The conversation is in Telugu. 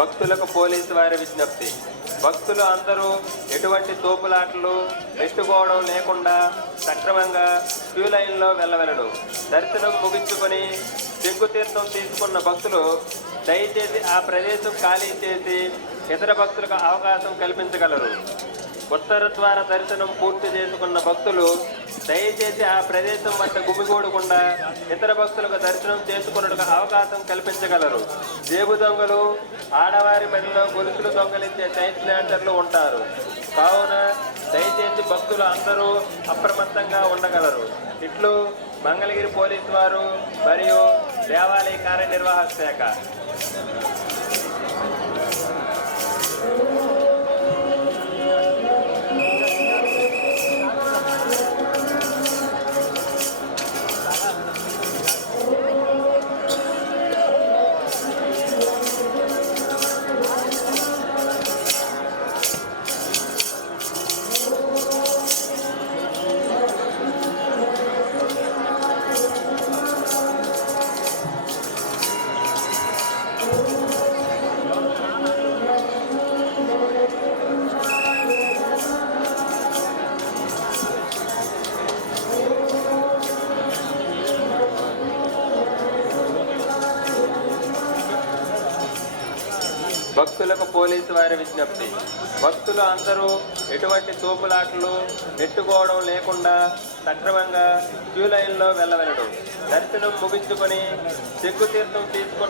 భక్తులకు పోలీసు వారి విజ్ఞప్తి. భక్తులు అందరూ ఎటువంటి తోపులాటలు నెట్టుకోవడం లేకుండా సక్రమంగా క్యూ లైన్లో వెళ్ళవలను. దర్శనం ముగించుకొని శంకుతీర్థం తీసుకున్న భక్తులు దయచేసి ఆ ప్రదేశం ఖాళీ చేసి ఇతర భక్తులకు అవకాశం కల్పించగలరు. ఉత్తర ద్వార దర్శనం పూర్తి చేసుకున్న భక్తులు దయచేసి ఆ ప్రదేశం వద్ద గుమిగూడకుండా ఇతర భక్తులకు దర్శనం చేసుకున్నట్టుగా అవకాశం కల్పించగలరు. జేబు దొంగలు, ఆడవారి మెడలో గొలుసులు దొంగలించే చైన్ స్నాచర్లు ఉంటారు. కావున దయచేసి భక్తులు అందరూ అప్రమత్తంగా ఉండగలరు. ఇట్లు మంగళగిరి పోలీసు వారు మరియు దేవాలయ కార్యనిర్వాహక శాఖ. భక్తులకు పోలీసు వారి విజ్ఞప్తి. భక్తులు అందరూ ఎటువంటి తోపులాటలు నెట్టుకోవడం లేకుండా సక్రమంగా క్యూ లైన్లో వెళ్ళవలను. దర్శనం ముగించుకొని శంకుతీర్థం తీసుకున్న